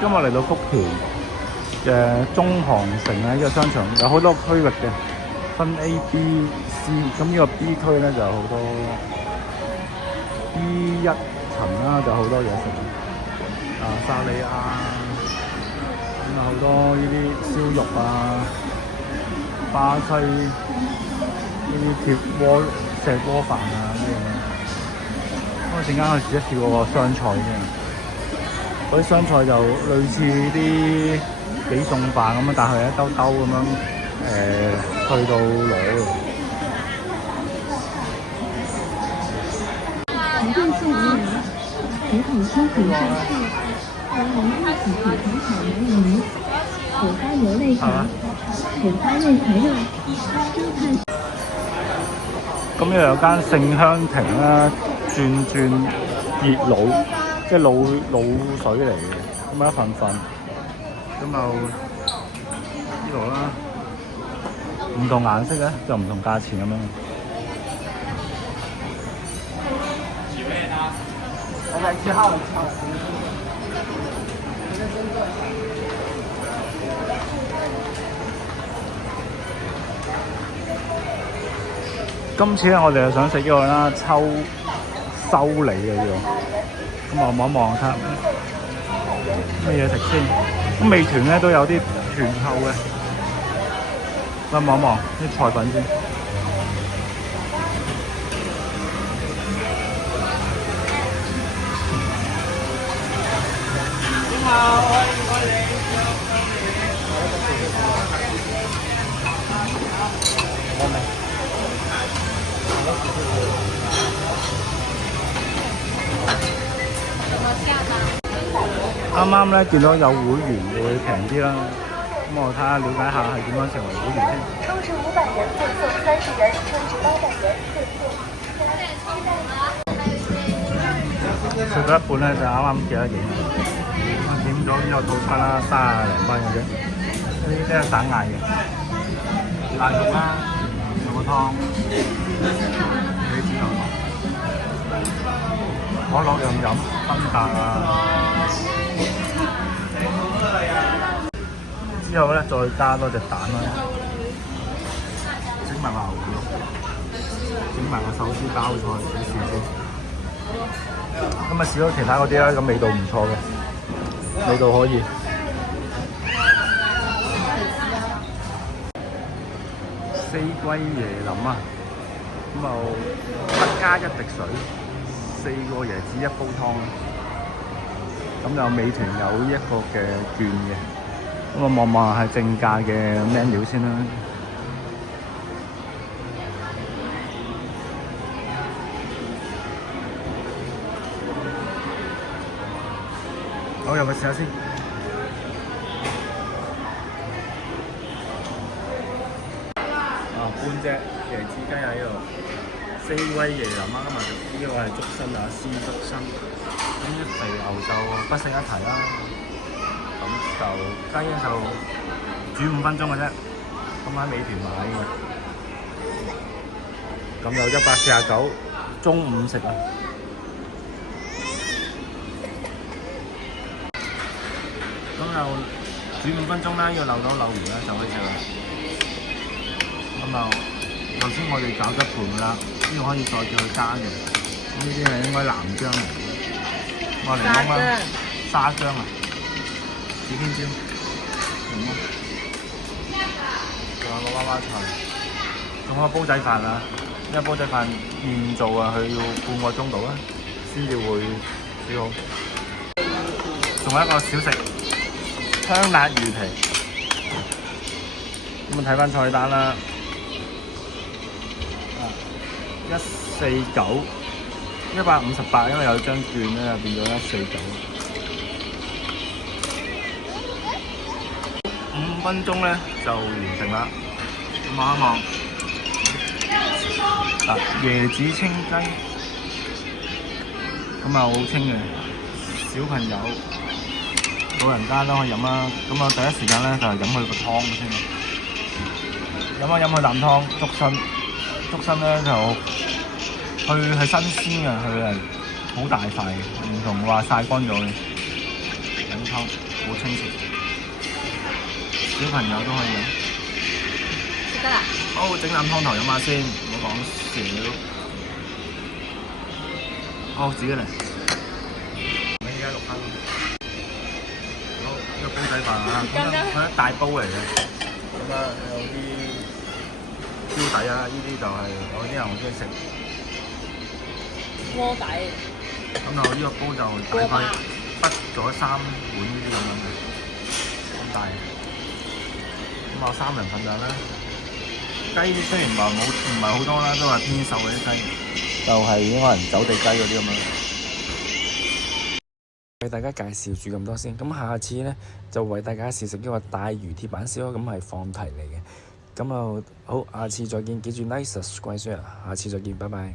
今日嚟到福田嘅中航城咧，呢個商場有好多區域嘅，分 A、B、C。咁呢個 B 區咧就有好多 B 一層啦，就好多嘢食沙梨咁有好多呢啲燒肉巴西呢啲鐵鍋石鍋飯呢啲咁樣。我陣間去試一試嗰個湘菜先。嗰啲湘菜就類似啲幾餸飯咁樣，但係一兜兜咁樣去到攞嘅。排隊送魚，食堂收錢上市，有紅花池甜品茶米魚，桃花有利茶，桃花味體啦，咁呢度有間聖香亭啦，轉熱滷。即係滷水嚟嘅，咁一份份，咁就呢度啦，唔同顏色嘅就唔同價錢咁樣。來7號，7號。今次咧，我哋就想食呢個啦，修理嘅呢個。咁我望一望睇咩嘢食先。咁美團咧都有啲團購嘅，我望一望啲菜品先。你好，歡迎光臨。啱啱咧見到有會員會平啲啦，咁我睇下了解下係點樣成為會員先。充值500元赠送30元，充值800元赠送。食到一半咧就啱啱幾多錢？我點咗呢個套餐啦，30零蚊嘅啫。呢啲係散嗌嘅，辣肉啦，有個湯，你知道嗎？可樂任飲，芬達之後咧再加多隻蛋啦，整埋個牛肉，整埋個手撕包菜試試先。咁試咗其他嗰啲啦，咁味道唔錯嘅，味道可以。四季椰林咁就7加1滴水，4個椰子1煲湯。咁就美團有一個嘅券嘅，咁我望望係正價嘅 menu 先啦。好，入去試下先。半隻椰子雞喺度，4季椰林今日呢個係竹身鮮竹身。咁啲肥牛就不勝一提啦。咁就雞就煮5分鐘嘅啫。咁喺美團買嘅。咁就149，中午食啊。咁就煮5分鐘啦，要漏到漏完啦就可以食啦。咁就頭先我哋搞咗盤啦，呢個可以再叫佢加嘅。呢啲係應該南薑嚟嘅。我嚟講啦，沙薑指天椒，仲有個娃娃菜，仲有個煲仔飯因為煲仔飯現做佢要半個鐘度先至會煮好。仲有一個小食，香辣魚皮。咁睇翻菜單啦，149。158，因為有張券咧，變咗149。5分鐘咧就完成啦。望一望，椰子清雞，咁好清嘅，小朋友、老人家都可以飲啦。咁我第一時間咧就係飲佢個湯先，飲佢啖湯，竹身咧就。佢係新鮮嘅，佢係好大塊嘅，唔同話曬乾咗嘅。飲湯好清澈，小朋友都可以飲。食得啦。好，整啖湯頭飲下先，唔好講少。好，自己嚟。我而家6分。好，呢個煲仔飯啊，佢一大煲嚟嘅。咁啊，有啲燒底啊，呢啲就係有啲人好中意食。鍋底。咁就呢個煲就大概畢咗3碗呢啲咁樣嘅，咁大。咁啊3人份量啦。雞雖然話唔係好多啦，都係偏瘦嗰啲雞，就係應該係走地雞嗰啲咁樣。為大家介紹住咁多先，咁下次呢，就為大家試食呢個帶魚鐵板燒，咁係放題嚟嘅。咁啊好，下次再見，記住 like subscribe share，下次再見，拜拜。